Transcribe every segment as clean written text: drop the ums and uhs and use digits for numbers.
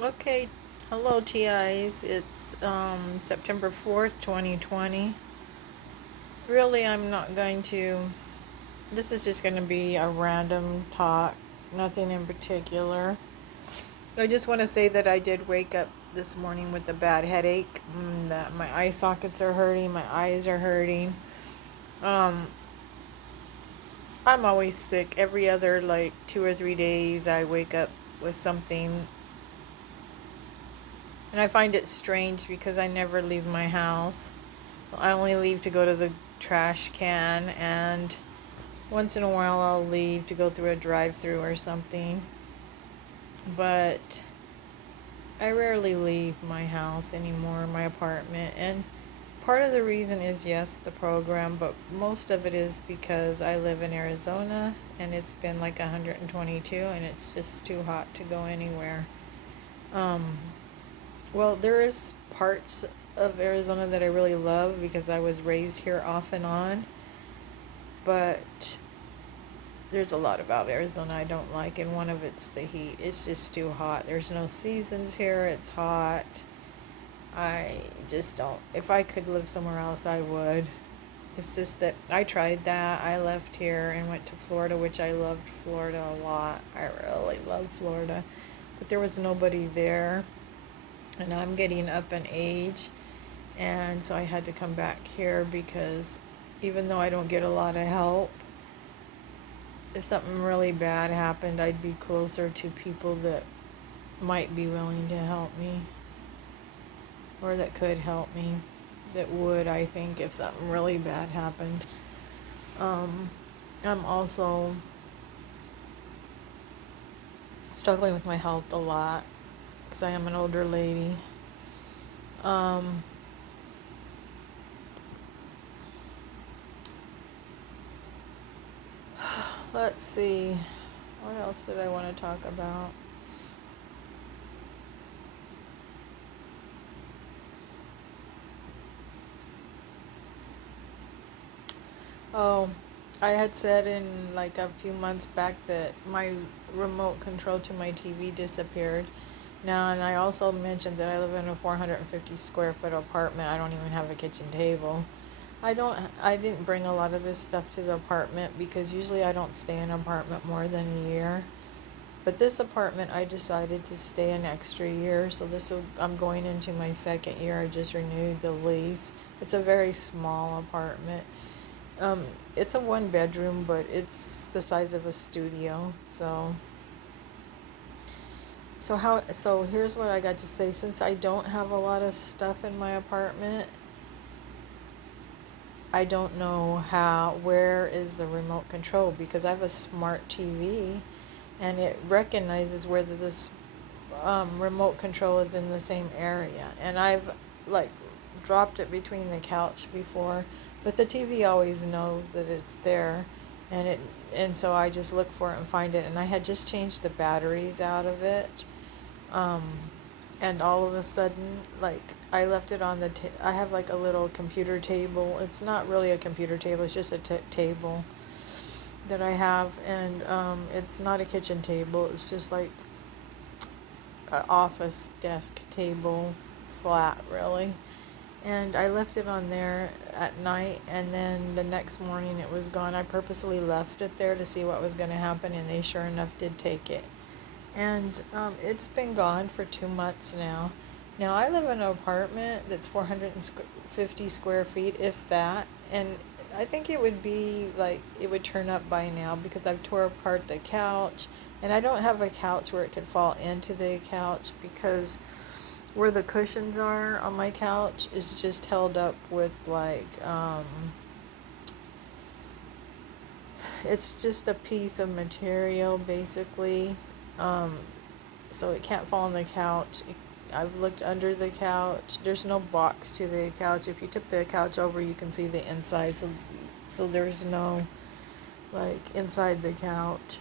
Okay, hello TIs. It's September 4th, 2020. Really, I'm not going to. This is just going to be a random talk, nothing in particular. I just want to say that I did wake up this morning with a bad headache, that my eye sockets are hurting, my eyes are hurting. Um, I'm always sick. Every other, like, 2 or 3 days, I wake up with something. And I find it strange because I never leave my house. I only leave to go to the trash can, and once in a while I'll leave to go through a drive-through or something. But I rarely leave my house anymore, my apartment. And part of the reason is, yes, the program, but most of it is because I live in Arizona and it's been like 122 and it's just too hot to go anywhere. Um, well, there is parts of Arizona that I really love because I was raised here off and on, but there's a lot about Arizona I don't like, and one of it's the heat. It's just too hot. There's no seasons here. It's hot. I just don't. If I could live somewhere else, I would. It's just that I tried that. I left here and went to Florida, which I loved Florida a lot. I really love Florida. But there was nobody there, and I'm getting up in age, and so I had to come back here because even though I don't get a lot of help, if something really bad happened, I'd be closer to people that might be willing to help me or that could help me. That would, I think, if something really bad happened. Um, I'm also struggling with my health a lot because I am an older lady. Um, let's see. What else did I want to talk about? Oh, I had said in like a few months back that my remote control to my TV disappeared. Now, and I also mentioned that I live in a 450 square foot apartment. I don't even have a kitchen table. I didn't bring a lot of this stuff to the apartment because usually I don't stay in an apartment more than a year. But this apartment, I decided to stay an extra year. So I'm going into my second year. I just renewed the lease. It's a very small apartment. It's a one bedroom, but it's the size of a studio. So here's what I got to say. Since I don't have a lot of stuff in my apartment, I don't know where is the remote control because I have a smart TV and it recognizes whether this remote control is in the same area. And I've like dropped it between the couch before, but the TV always knows that it's there, and so I just look for it and find it. And I had just changed the batteries out of it, um, and all of a sudden, like I left it on I have like a little computer table. It's not really a computer table. It's just a table that I have, and it's not a kitchen table. It's just like office desk table, flat really. And I left it on there at night, and then the next morning it was gone. I purposely left it there to see what was going to happen, and they sure enough did take it. And it's been gone for 2 months now. Now I live in an apartment that's 450 square feet, if that, and I think it would be like it would turn up by now because I've tore apart the couch, and I don't have a couch where it could fall into the couch because where the cushions are on my couch is just held up with like it's just a piece of material basically, um, so it can't fall on the couch. I've looked under the couch. There's no box to the couch. If you tip the couch over, you can see the inside. So there's no like inside the couch.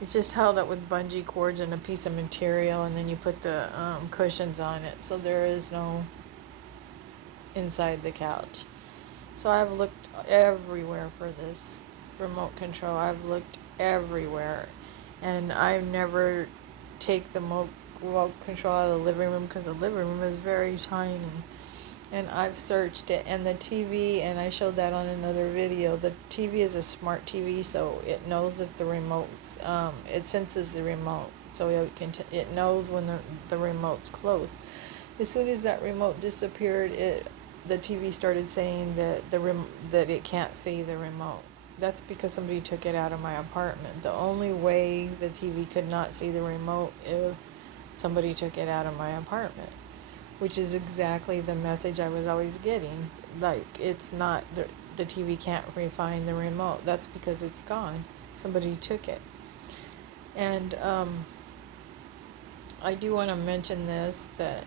It's just held up with bungee cords and a piece of material, and then you put the cushions on it. So there is no inside the couch. So I've looked everywhere for this remote control. I've looked everywhere, and I've never take the remote control out of the living room because the living room is very tiny. And I've searched it, and the TV, and I showed that on another video, the TV is a smart TV, so it knows if the remote's, it senses the remote, so it knows when the remote's close. As soon as that remote disappeared, the TV started saying that that it can't see the remote. That's because somebody took it out of my apartment. The only way the TV could not see the remote if somebody took it out of my apartment, which is exactly the message I was always getting. Like, it's not, the TV can't find the remote. That's because it's gone. Somebody took it. And I do want to mention this, that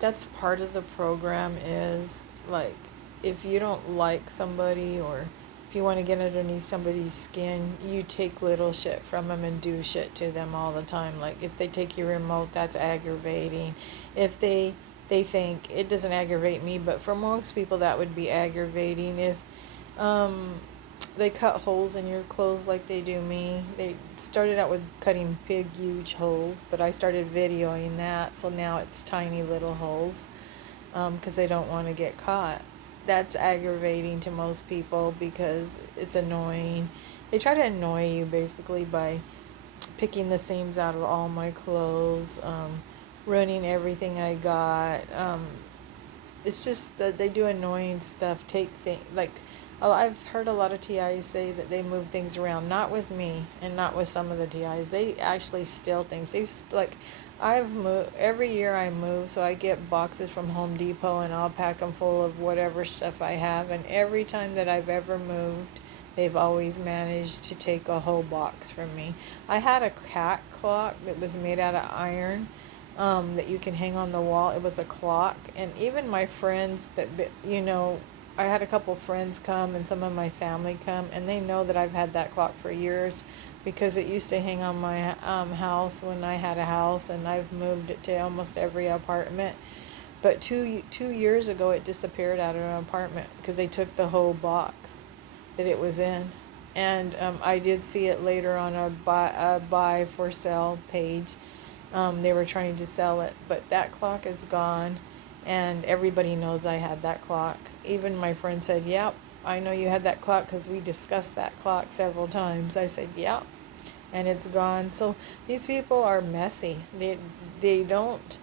that's part of the program is, like, if you don't like somebody, or if you want to get underneath somebody's skin, you take little shit from them and do shit to them all the time. Like, if they take your remote, that's aggravating. If they think, it doesn't aggravate me, but for most people that would be aggravating. If they cut holes in your clothes like they do me. They started out with cutting big, huge holes, but I started videoing that, so now it's tiny little holes, because they don't want to get caught. That's aggravating to most people because it's annoying. They try to annoy you basically by picking the seams out of all my clothes, ruining everything I got. It's just that they do annoying stuff. Take things like, I've heard a lot of TIs say that they move things around. Not with me, and not with some of the TIs. They actually steal things. I've moved every year. I move, so I get boxes from Home Depot, and I'll pack them full of whatever stuff I have. And every time that I've ever moved, they've always managed to take a whole box from me. I had a cat clock that was made out of iron, that you can hang on the wall. It was a clock, and even my friends I had a couple friends come, and some of my family come, and they know that I've had that clock for years because it used to hang on my house when I had a house, and I've moved it to almost every apartment. But two years ago, it disappeared out of an apartment because they took the whole box that it was in. And I did see it later on a buy for sale page. They were trying to sell it, but that clock is gone. And everybody knows I had that clock. Even my friend said, yep, I know you had that clock because we discussed that clock several times. I said, yep, and it's gone. So these people are messy. They don't,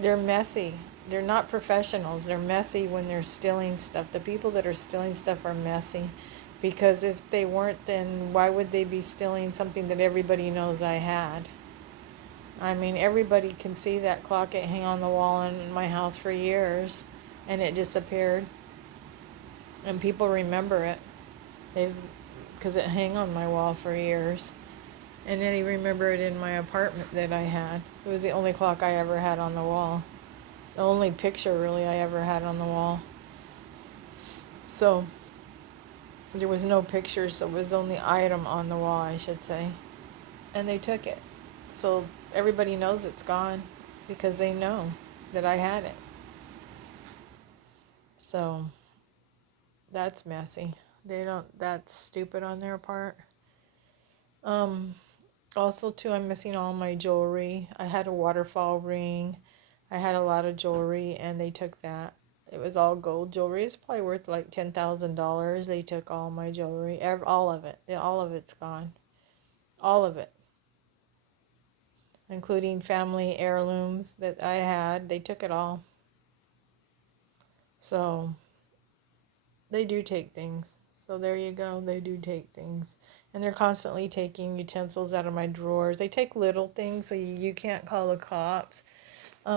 they're messy. They're not professionals. They're messy when they're stealing stuff. The people that are stealing stuff are messy, because if they weren't, then why would they be stealing something that everybody knows I had? I mean, everybody can see that clock. It hung on the wall in my house for years, and it disappeared. And people remember it. Because it hung on my wall for years. And then they remember it in my apartment that I had. It was the only clock I ever had on the wall. The only picture, really, I ever had on the wall. So, there was no picture, so it was only item on the wall, I should say. And they took it. So everybody knows it's gone because they know that I had it. So that's messy. That's stupid on their part. Also too, I'm missing all my jewelry. I had a waterfall ring. I had a lot of jewelry, and they took that. It was all gold jewelry. It's probably worth like $10,000. They took all my jewelry, all of it. All of it's gone. All of it. Including family heirlooms that I had. They took it all. So they do take things. So there you go. They do take things. And they're constantly taking utensils out of my drawers. They take little things, so you can't call the cops.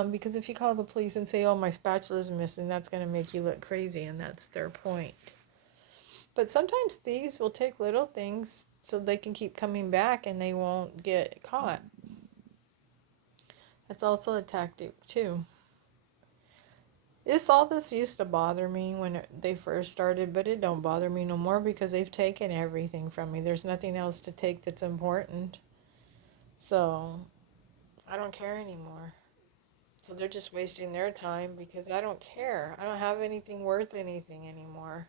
Because if you call the police and say, oh, my spatula's missing, that's going to make you look crazy, and that's their point. But sometimes thieves will take little things so they can keep coming back and they won't get caught. That's also a tactic, too. All this used to bother me when they first started, but it don't bother me no more because they've taken everything from me. There's nothing else to take that's important. So, I don't care anymore. So they're just wasting their time because I don't care. I don't have anything worth anything anymore.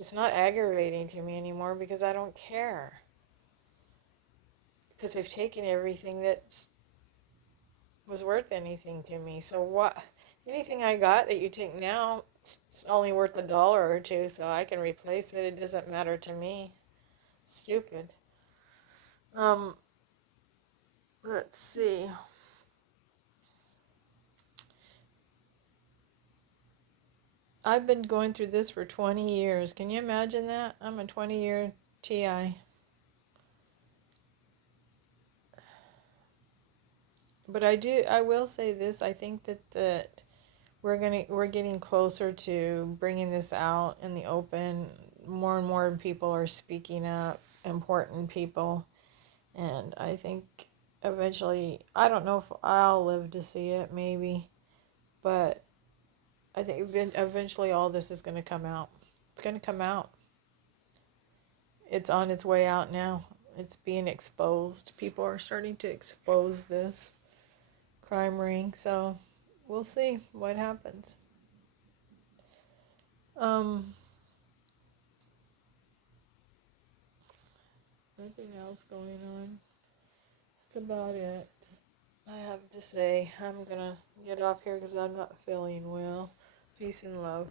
It's not aggravating to me anymore because I don't care. because they've taken everything that was worth anything to me. So what? Anything I got that you take now, it's only worth $1 or $2, so I can replace it. It doesn't matter to me. Stupid. Um, let's see. I've been going through this for 20 years. Can you imagine that? I'm a 20-year TI. But I will say this, I think that we're getting closer to bringing this out in the open. More and more people are speaking up, important people, and I think eventually, I don't know if I'll live to see it, maybe, but I think eventually all this is going to come out. It's going to come out. It's on its way out now. It's being exposed. People are starting to expose this crime ring, so we'll see what happens. Um, Nothing else going on. That's about it. I have to say, I'm gonna get off here because I'm not feeling well. Peace and love.